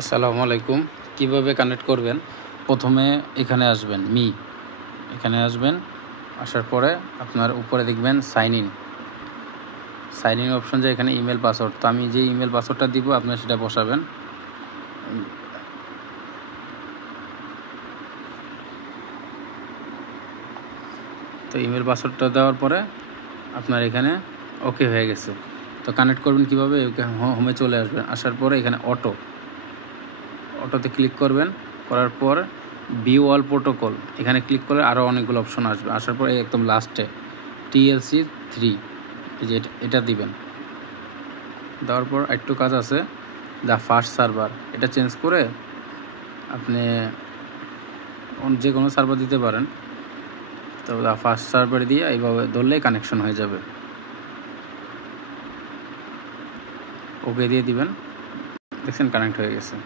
আসসালামু আলাইকুম। কিভাবে কানেক্ট করবেন? প্রথমে এখানে আসবেন, এখানে আসবেন। আসার পরে আপনার উপরে দেখবেন সাইন ইন অপশন, যে এখানে ইমেল পাসওয়ার্ড। তো আমি যে ইমেল পাসওয়ার্ডটা দিব আপনার সেটা বসাবেন। তো ইমেল পাসওয়ার্ডটা দেওয়ার পরে আপনার এখানে ওকে হয়ে গেছে। তো কানেক্ট করবেন কীভাবে? হোমে চলে আসবেন। আসার পরে এখানে অটোতে ক্লিক করবেন। করার পর ভিউ অল প্রোটোকল এখানে ক্লিক করলে আরও অনেকগুলো অপশন আসবে। আসার পরে একদম লাস্টে TLC 3 এই যে এটা দিবেন। দেওয়ার পর একটু কাজ আছে, দ্য ফার্স্ট সার্ভার, এটা চেঞ্জ করে আপনি যে কোনো সার্ভার দিতে পারেন। তো দ্য ফার্স্ট সার্ভার দিয়ে এইভাবে ধরলেই কানেকশন হয়ে যাবে। ওকে দিয়ে দিবেন, দেখছেন কানেক্ট হয়ে গেছে।